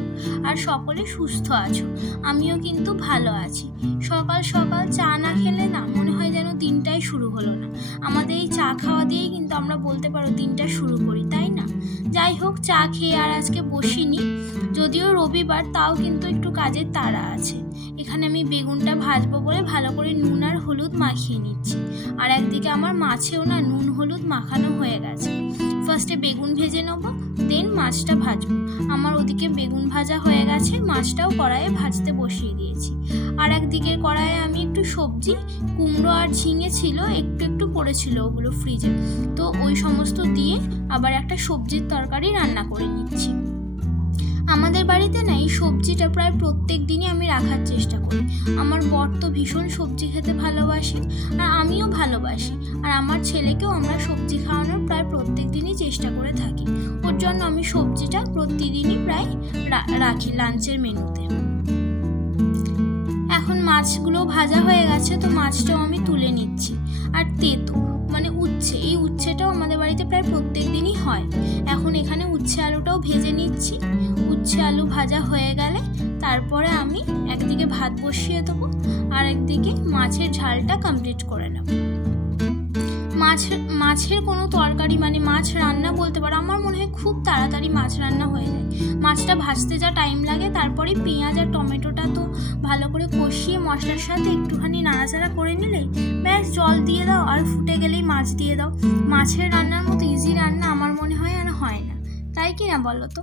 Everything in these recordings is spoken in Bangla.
আছো আর সকলে সুস্থ আছো। আমিও কিন্তু ভালো আছি। সকাল সকাল চা না খেলে না মনে হয় যেন দিনটাই শুরু হলো না। আমাদের এই চা খাওয়া দিয়েই কিন্তু আমরা বলতে পারো দিনটা শুরু করি, তাই না? যাই হোক, চা খেয়ে আর আজকে বসিনি। যদিও রবিবার, তাও কিন্তু একটু কাজের তাড়া আছে। এখানে আমি বেগুনটা ভাজবো বলে ভালো করে নুন আর হলুদ মাখিয়ে নিচ্ছি। আর একদিকে আমার মাছেও না নুন হলুদ মাখানো হয়ে গেছে। ফার্স্টে বেগুন ভেজে নেব দেন মাছটা ভাজবো। আমার ওদিকে বেগুন ভাজা হয়ে গেছে, মাছটাও কড়াইয়ে ভাজতে বসিয়ে দিয়েছি। আর একদিকের কড়াইয়ে আমি একটু সবজি, কুমড়ো আর ঝিঙে ছিল, একটু একটু পড়েছিল ওগুলো ফ্রিজে তো ওই সমস্ত দিয়ে আবার একটা সবজির তরকারি রান্না করে নিচ্ছি। আমাদের বাড়িতে না এই সবজিটা প্রায় প্রত্যেক দিনই আমি রাখার চেষ্টা করি। আমার বর তো ভীষণ সবজি খেতে ভালোবাসে আর আমিও ভালোবাসি। আর আমার ছেলেকেও আমরা সবজি খাওয়ানোর প্রায় প্রত্যেক দিনই চেষ্টা করে থাকি। ওর জন্য আমি সবজিটা প্রতিদিনই প্রায় রাখি লাঞ্চের মেনুতে এখন মাছগুলো ভাজা হয়ে গেছে, তো মাছটাও আমি তুলে নিচ্ছি। আর তেতো মানে উচ্ছে, এই উচ্ছেটাও আমাদের বাড়িতে প্রায় প্রত্যেক দিনই হয়। এখন এখানে উচ্ছে আলুটাও ভেজে নিচ্ছি। উচ্ছে আলু ভাজা হয়ে গেলে তারপরে আমি একদিকে ভাত বসিয়ে দেবো আর একদিকে মাছের ঝালটা কমপ্লিট করে নেব। মাছ, মাছের কোনো তরকারি মানে মাছ রান্না বলতে পারো, আমার মনে হয় খুব তাড়াতাড়ি মাছ রান্না হয়ে যায়। মাছটা ভাজতে যা টাইম লাগে, তারপরে পেঁয়াজ আর টমেটোটা তো ভালো করে কষিয়ে মশলার সাথে একটুখানি নাড়াচাড়া করে নিলেই ব্যাস জল দিয়ে দাও আর ফুটে গেলেই মাছ দিয়ে দাও। মাছের রান্নার মতো ইজি রান্না আমার মনে হয় আর হয় না। তাই কি না বলো তো?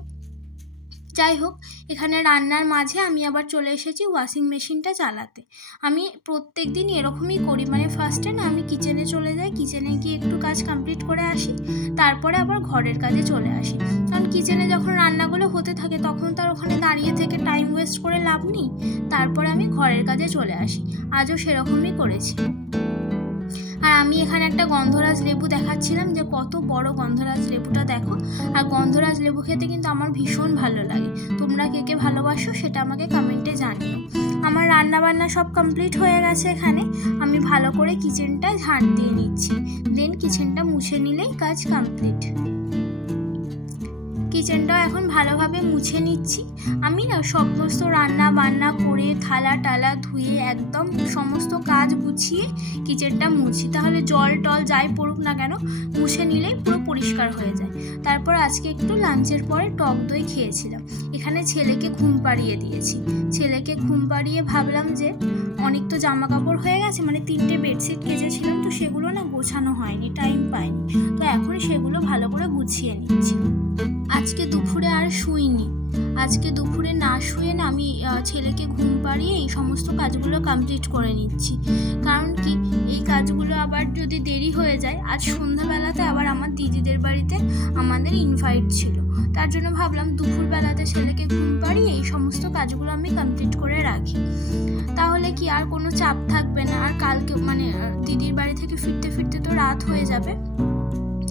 যাই হোক, এখানে রান্নার মাঝে আমি আবার চলে এসেছি ওয়াশিং মেশিনটা চালাতে। আমি প্রত্যেক দিন এরকমই করি মানে ফার্স্টে না আমি কিচেনে চলে যাই কিচেনে গিয়ে একটু কাজ কমপ্লিট করে আসি, তারপরে আবার ঘরের কাজে চলে আসি। কারণ কিচেনে যখন রান্নাগুলো হতে থাকে, তখন তার ওখানে দাঁড়িয়ে থেকে টাইম ওয়েস্ট করে লাভ নেই, তারপরে আমি ঘরের কাজে চলে আসি। আজও সেরকমই করেছি। আর আমি এখানে একটা গন্ধরাজ লেবু দেখাচ্ছিলাম, যে কত বড় গন্ধরাজ লেবুটা দেখো। আর গন্ধরাজ লেবু খেতে কিন্তু আমার ভীষণ ভালো লাগে। তোমরা কে কে ভালোবাসো সেটা আমাকে কমেন্টে জানিও। আমার রান্না বান্না সব কমপ্লিট হয়ে গেছে এখানে। আমি ভালো করে কিচেনটা ঝাঁট দিয়ে নিচ্ছি। দেন কিচেনটা মুছে নিলেই কাজ কমপ্লিট। কিচেনটাও এখন ভালোভাবে মুছে নিচ্ছি। আমি না সমস্ত রান্না বান্না করে থালা টালা ধুয়ে একদম সমস্ত কাজ গুছিয়ে কিচেনটা মুছি। তাহলে জল টল যাই পড়ুক না কেন, মুছে নিলেই পুরো পরিষ্কার হয়ে যায়। তারপর আজকে একটু লাঞ্চের পরে টক দই খেয়েছিলাম। এখানে ছেলেকে ঘুম পাড়িয়ে দিয়েছি। ছেলেকে ঘুম পাড়িয়ে ভাবলাম যে, অনেক তো জামা কাপড় হয়ে গেছে মানে তিনটে বেডশিট কেচেছিলাম, তো সেগুলো না গোছানো হয়নি, টাইম পাইনি। তো এখন সেগুলো ভালো করে গুছিয়ে নিচ্ছি। আজকে দুপুরে আর শুইনি। আজকে দুপুরে না শুয়ে না আমি ছেলেকে ঘুম পাড়িয়ে এই সমস্ত কাজগুলো কমপ্লিট করে নিচ্ছি। কারণ কি, এই কাজগুলো আবার যদি দেরি হয়ে যায়, আজ সন্ধ্যাবেলাতে আবার আমার দিদিদের বাড়িতে আমাদের ইনভাইট ছিল। তার জন্য ভাবলাম দুপুরবেলাতে ছেলেকে ঘুম পাড়িয়ে এই সমস্ত কাজগুলো আমি কমপ্লিট করে রাখি। তাহলে কি আর কোনো চাপ থাকবে না? আর কালকে মানে দিদির বাড়ি থেকে ফিরতে ফিরতে তো রাত হয়ে যাবে।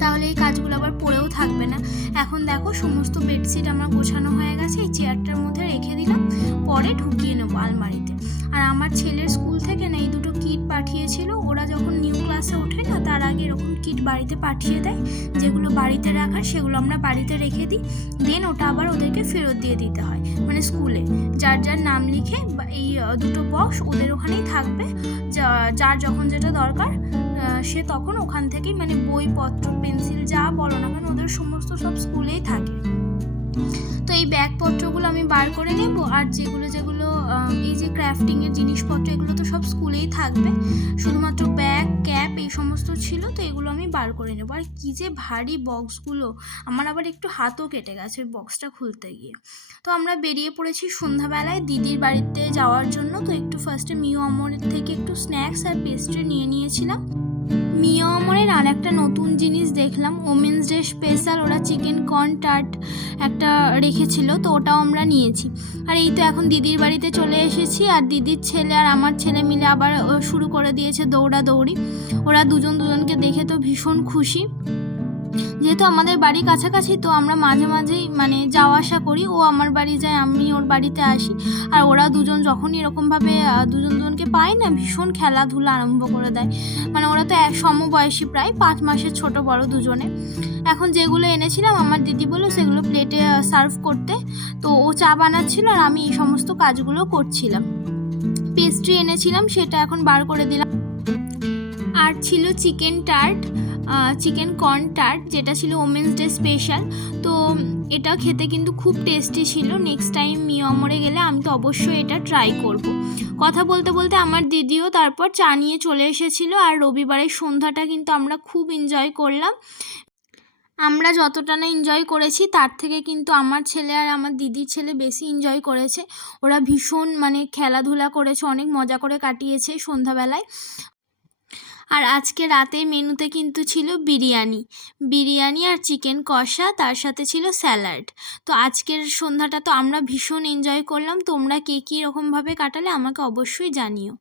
তাহলে এই কাজগুলো আবার পড়েও থাকবে না। এখন দেখো সমস্ত বেডশিট আমার গোছানো হয়ে গেছে, এই চেয়ারটার মধ্যে রেখে দিলাম, পরে ঢুকিয়ে নেব আলমারিতে। আর আমার ছেলের স্কুল থেকে না এই দুটো কিট পাঠিয়েছিল, ওরা যখন নিউ ক্লাসে ওঠে না, তার আগে এরকম কিট বাড়িতে পাঠিয়ে দেয়, যেগুলো বাড়িতে রাখার সেগুলো আমরা বাড়িতে রেখে দিই দেন ওটা আবার ওদেরকে ফেরত দিয়ে দিতে হয় মানে স্কুলে যার যার নাম লিখে এই দুটো বক্স ওদের ওখানেই থাকবে, যা- যার যখন যেটা দরকার সে তখন ওখান থেকেই মানে বইপত্র, পেন্সিল যা বলো না কেন, ওদের সমস্ত সব স্কুলেই থাকে। তো এই ব্যাগপত্রগুলো আমি বার করে নেব আর যেগুলো যেগুলো এই যে ক্রাফটিংয়ের জিনিসপত্র, এগুলো তো সব স্কুলেই থাকবে। শুধুমাত্র ব্যাগ ক্যাপ এই সমস্ত ছিল, তো এগুলো আমি বার করে নেব। আর কী যে ভারী বক্সগুলো আমার আবার একটু হাতও কেটে গেছে ওই বক্সটা খুলতে গিয়ে। তো আমরা বেরিয়ে পড়েছি সন্ধ্যাবেলায় দিদির বাড়িতে যাওয়ার জন্য, তো একটু ফার্স্টে মিও আমরের থেকে একটু স্ন্যাক্স আর পেস্ট্রি নিয়ে নিয়েছিলাম। মিও অমরের আর একটা নতুন জিনিস দেখলাম। ওমেন্স ডে স্পেশাল ওরা চিকেন কর্ন টার্ট একটা রেখেছিল, তো ওটাও আমরা নিয়েছি। আর এই তো এখন দিদির বাড়িতে চলে এসেছি, আর দিদির ছেলে আর আমার ছেলে মিলে আবার শুরু করে দিয়েছে দৌড়াদৌড়ি। ওরা দুজন দুজনকে দেখে তো ভীষণ খুশি। যেহেতু আমাদের বাড়ি কাছাকাছি, তো আমরা মাঝে মাঝেই মানে যাওয়া আসা করি। ও আমার বাড়ি যায়, আমি ওর বাড়িতে আসি। আর ওরা দুজন যখনই এরকমভাবে দুজন দুজনকে পায় না, ভীষণ খেলাধুলা আরম্ভ করে দেয়। মানে ওরা তো এক সমবয়সী প্রায়, পাঁচ মাসের ছোট বড় দুজনে। এখন যেগুলো এনেছিলাম, আমার দিদি বলল সেগুলো প্লেটে সার্ভ করতে। তো ও চা বানাচ্ছিল আর আমি এই সমস্ত কাজগুলো করছিলাম। পেস্ট্রি এনেছিলাম, সেটা এখন বার করে দিলাম। আর ছিল chicken tart. Chicken corn tart যেটা ছিল ওমেন্স ডে স্পেশাল তো এটা খেতে কিন্তু খুব টেস্টি ছিল। নেক্সট টাইম মিয়মরে গেলে আমি তো অবশ্যই এটা ট্রাই করব। কথা বলতে বলতে আমার দিদিও তারপর চা নিয়ে চলে এসেছিল আর রবিবারের সন্ধ্যাটা কিন্তু আমরা খুব এনজয় করলাম। আমরা যতটা না এনজয় করেছি, তার থেকে কিন্তু আমার ছেলে আর আমার দিদির ছেলে বেশি এনজয় করেছে। ওরা ভীষণ মানে খেলাধুলা করেছে, অনেক মজা করে কাটিয়েছে সন্ধ্যাবেলায়। আর আজকে রাতের মেনুতে কিন্তু ছিল বিরিয়ানি। বিরিয়ানি আর চিকেন কষা, তার সাথে ছিল স্যালাড। তো আজকের সন্ধ্যাটা তো আমরা ভীষণ এনজয় করলাম। তোমরা কে কী রকমভাবে কাটালে আমাকে অবশ্যই জানিও।